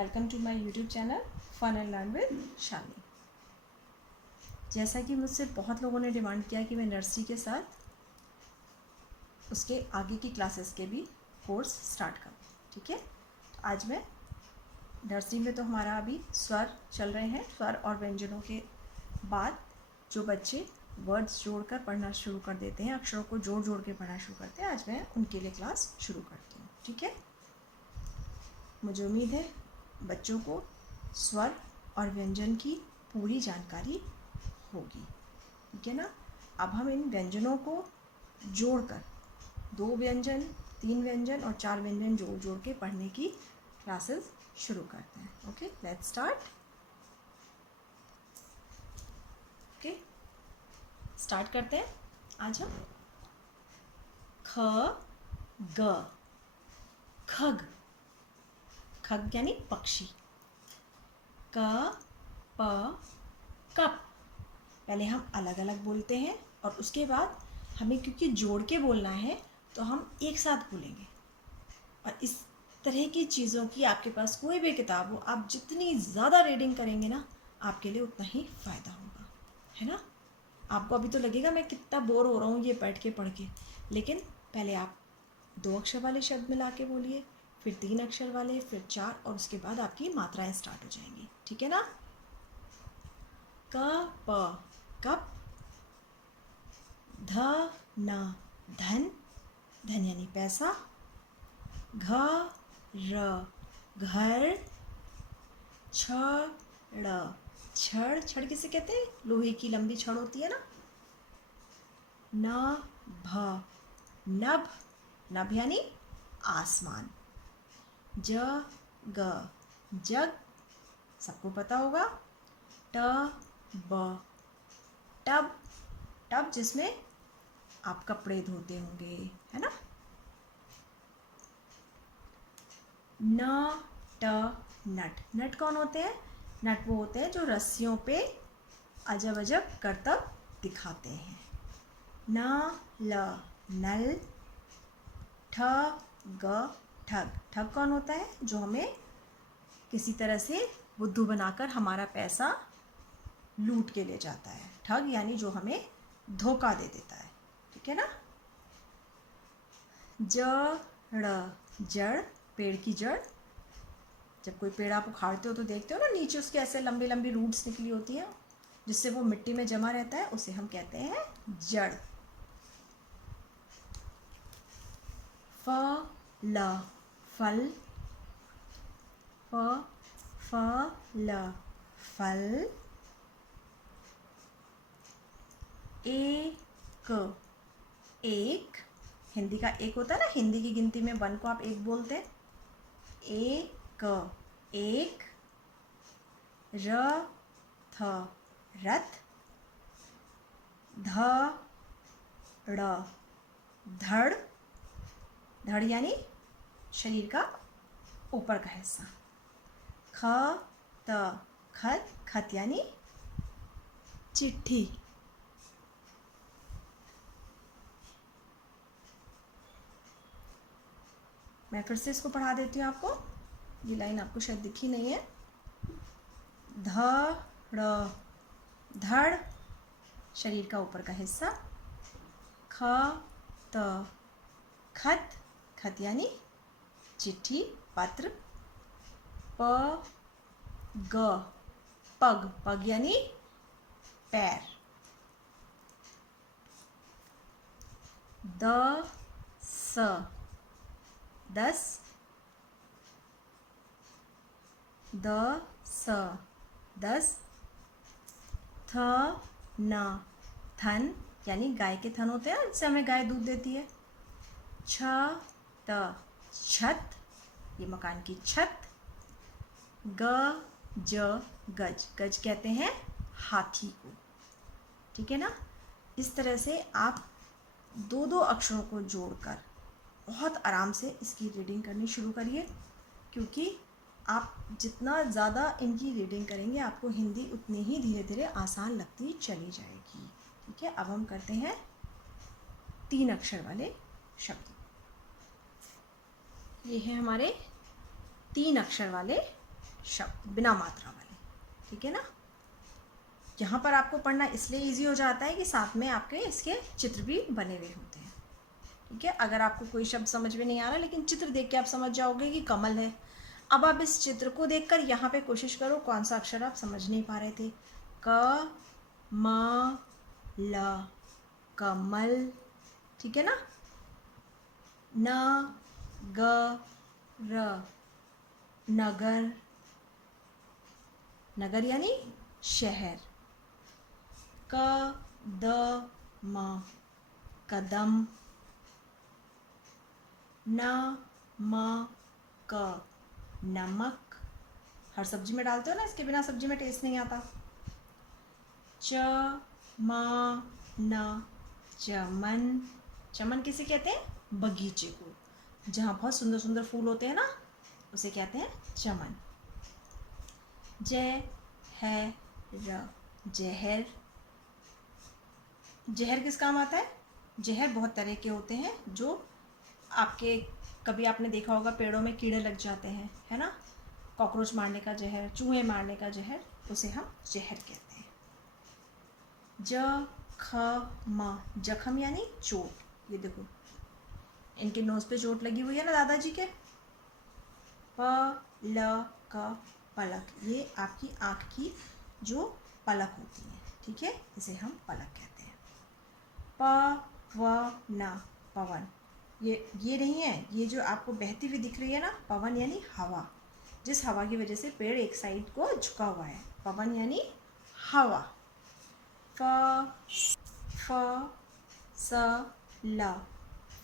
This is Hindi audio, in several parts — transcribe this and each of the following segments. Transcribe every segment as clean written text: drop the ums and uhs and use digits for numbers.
Welcome to my YouTube channel fun and learn with Shalini. जैसा कि मुझसे बहुत लोगों ने डिमांड किया कि मैं नर्सरी के साथ उसके आगे की क्लासेस के भी कोर्स स्टार्ट करूँ, ठीक है। तो आज मैं नर्सरी में तो हमारा अभी स्वर चल रहे हैं, स्वर और व्यंजनों के बाद जो बच्चे वर्ड्स जोड़कर पढ़ना शुरू कर देते हैं, अक्षरों को जोड़ जोड़ के पढ़ना शुरू करते हैं, आज मैं उनके लिए क्लास शुरू करती हूँ, ठीक है। मुझे उम्मीद है बच्चों को स्वर और व्यंजन की पूरी जानकारी होगी, ठीक है ना। अब हम इन व्यंजनों को जोड़कर 2 व्यंजन, 3 व्यंजन और 4 व्यंजन जोड़ जोड़ के पढ़ने की क्लासेस शुरू करते हैं। Okay, let's start. Okay, start करते हैं। आज हम ख ग, खग, खग यानी पक्षी। क प कप। पहले हम अलग अलग बोलते हैं और उसके बाद हमें क्योंकि जोड़ के बोलना है तो हम एक साथ बोलेंगे। और इस तरह की चीज़ों की आपके पास कोई भी किताब हो, आप जितनी ज़्यादा रीडिंग करेंगे ना आपके लिए उतना ही फ़ायदा होगा, है ना। आपको अभी तो लगेगा मैं कितना बोर हो रहा हूँ ये बैठ के पढ़ के, लेकिन पहले आप 2 अक्षर वाले शब्द मिला के बोलिए, फिर 3 अक्षर वाले, फिर 4 और उसके बाद आपकी मात्राएं स्टार्ट हो जाएंगी, ठीक है ना। क प कप, ध न धन, धन यानी पैसा, घ र घर, छ ड़ छड़, छड़ किसे कहते हैं? लोहे की लंबी छड़ होती है ना। न भ नभ, नभ यानी आसमान। ज ग जग, सबको पता होगा। ट ब टब, टब जिसमें आप कपड़े धोते होंगे, है ना। न ट नट, नट कौन होते हैं? नट वो होते हैं जो रस्सियों पे अजब अजब करतब दिखाते हैं। न ल नल, ठ ग ठग, ठग कौन होता है? जो हमें किसी तरह से बुद्धू बनाकर हमारा पैसा लूट के ले जाता है। ठग यानी जो हमें धोखा दे देता है, ठीक है ना। जड़, जड़ पेड़ की जड़। जब कोई पेड़ आप उखाड़ते हो तो देखते हो ना नीचे उसके ऐसे लंबी लंबी रूट्स निकली होती हैं जिससे वो मिट्टी में जमा रहता है, उसे हम कहते हैं जड़। फ ल फल, फ ल फल। एक, एक हिंदी का एक होता है ना, हिंदी की गिनती में 1 को आप एक बोलते हैं। एक, एक। रथ, रथ। धड़, धड़, धड़ यानी शरीर का ऊपर का हिस्सा। खत, खत, खत यानी चिट्ठी। मैं फिर से इसको पढ़ा देती हूँ आपको, ये लाइन आपको शायद दिखी नहीं है। धड़, धड़ शरीर का ऊपर का हिस्सा। खत, खत, खत यानी चिट्ठी, पत्र। पग, पग, पग यानी पैर। दस, दस, दस, दस। थन, थन यानी गाय के थन होते हैं जिससे हमें गाय दूध देती है। छत, छत, ये मकान की छत। गज, गज, गज कहते हैं हाथी को, ठीक है ना। इस तरह से आप 2-2 अक्षरों को जोड़कर बहुत आराम से इसकी रीडिंग करनी शुरू करिए, क्योंकि आप जितना ज़्यादा इनकी रीडिंग करेंगे आपको हिंदी उतनी ही धीरे धीरे आसान लगती चली जाएगी, ठीक है। अब हम करते हैं 3 अक्षर वाले शब्द। ये हैं हमारे 3 अक्षर वाले शब्द बिना मात्रा वाले, ठीक है ना। यहाँ पर आपको पढ़ना इसलिए इजी हो जाता है कि साथ में आपके इसके चित्र भी बने हुए होते हैं, ठीक है। अगर आपको कोई शब्द समझ में नहीं आ रहा लेकिन चित्र देख के आप समझ जाओगे कि कमल है। अब आप इस चित्र को देखकर यहाँ पे कोशिश करो कौन सा अक्षर आप समझ नहीं पा रहे थे। क म ल, कमल, ठीक है ना। न ग र, नगर, नगर यानी शहर। क द म, कदम। न म क, नमक। हर सब्जी में डालते हो ना, इसके बिना सब्जी में टेस्ट नहीं आता। च म न, चमन। चमन किसे कहते हैं? बगीचे को, जहाँ बहुत सुंदर सुंदर फूल होते हैं ना, उसे कहते हैं चमन। जय है र, जहर। जहर किस काम आता है? जहर बहुत तरह के होते हैं जो आपके, कभी आपने देखा होगा पेड़ों में कीड़े लग जाते हैं, है ना। कॉकरोच मारने का जहर, चूहे मारने का जहर, उसे हम जहर कहते हैं। ज ख म, जख्म यानी चोट। ये देखो इनके नोज पे चोट लगी हुई है ना दादाजी के। प ल क, पलक। ये आपकी आँख की जो पलक होती है, ठीक है, इसे हम पलक कहते हैं। प व न, पवन। ये नहीं है, ये जो आपको बहती हुई दिख रही है ना, पवन यानी हवा, जिस हवा की वजह से पेड़ एक साइड को झुका हुआ है, पवन यानी हवा। फ स ल,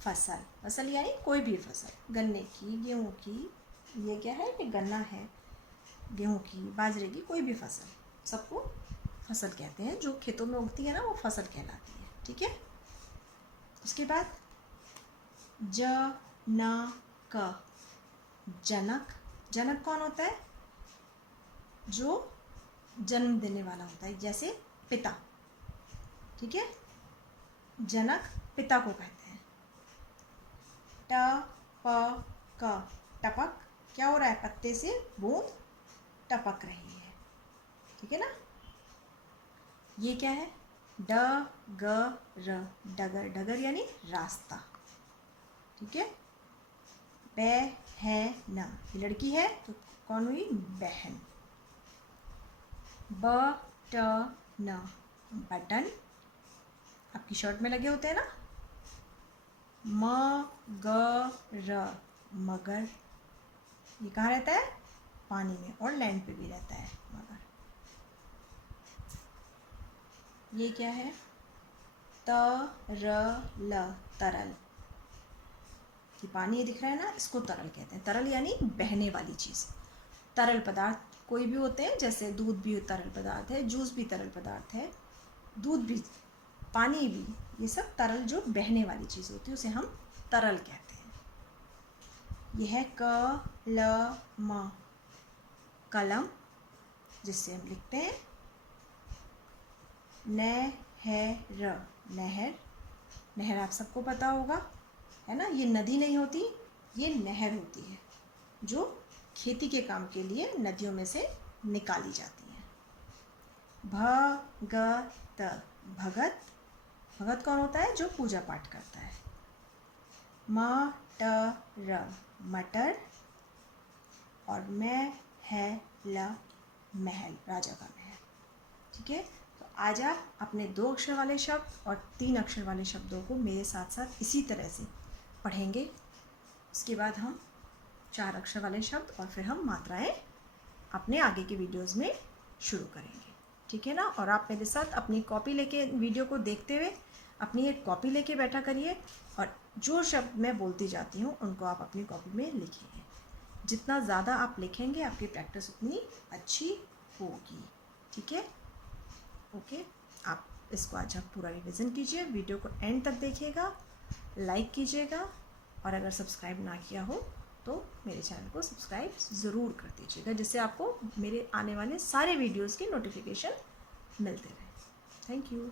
फसल। फसल यानी कोई भी फसल, गन्ने की, गेहूँ की, ये क्या है, ये गन्ना है, गेहूँ की, बाजरे की, कोई भी फसल, सबको फसल कहते हैं। जो खेतों में उगती है ना, वो फसल कहलाती है, ठीक है। उसके बाद ज न क, जनक। जनक कौन होता है? जो जन्म देने वाला होता है, जैसे पिता, ठीक है। जनक पिता को कहते हैं। ट प क, टपक। क्या हो रहा है? पत्ते से बूंद टपक रही है, ठीक है ना। ये क्या है? ड ग र, डगर। डगर यानी रास्ता, ठीक है। ब है न, ये लड़की है तो कौन हुई? बहन। ब ट न, बटन, आपकी शर्ट में लगे होते हैं ना। म ग र, मगर। ये कहाँ रहता है? पानी में और लैंड पे भी रहता है मगर। ये क्या है? त र ल, तरल। ये पानी दिख रहा है ना, इसको तरल कहते हैं। तरल यानी बहने वाली चीज़। तरल पदार्थ कोई भी होते हैं, जैसे दूध भी तरल पदार्थ है, जूस भी तरल पदार्थ है, दूध भी, पानी भी, ये सब तरल जो बहने वाली चीज़ होती है उसे हम तरल कहते हैं। यह है क ल म, कलम, जिससे हम लिखते हैं। न है र, नहर। नहर आप सबको पता होगा, है ना। ये नदी नहीं होती, ये नहर होती है, जो खेती के काम के लिए नदियों में से निकाली जाती है। भगत, भगत। भगत कौन होता है? जो पूजा पाठ करता है। मटर, मटर। और मैं है ल, महल, राजा का महल, ठीक है। तो आज आप अपने 2 अक्षर वाले शब्द और 3 अक्षर वाले शब्दों को मेरे साथ साथ इसी तरह से पढ़ेंगे। उसके बाद हम 4 अक्षर वाले शब्द और फिर हम मात्राएं अपने आगे के वीडियोस में शुरू करेंगे, ठीक है ना। और आप मेरे साथ अपनी कॉपी लेके वीडियो को देखते हुए अपनी एक कॉपी लेके बैठा करिए और जो शब्द मैं बोलती जाती हूँ उनको आप अपनी कॉपी में लिखिए। जितना ज़्यादा आप लिखेंगे आपकी प्रैक्टिस उतनी अच्छी होगी, ठीक है। ओके, आप इसको आज आप पूरा रिवीजन कीजिए, वीडियो को एंड तक देखिएगा, लाइक कीजिएगा और अगर सब्सक्राइब ना किया हो तो मेरे चैनल को सब्सक्राइब ज़रूर कर दीजिएगा, जिससे आपको मेरे आने वाले सारे वीडियोस की नोटिफिकेशन मिलते रहे। Thank you.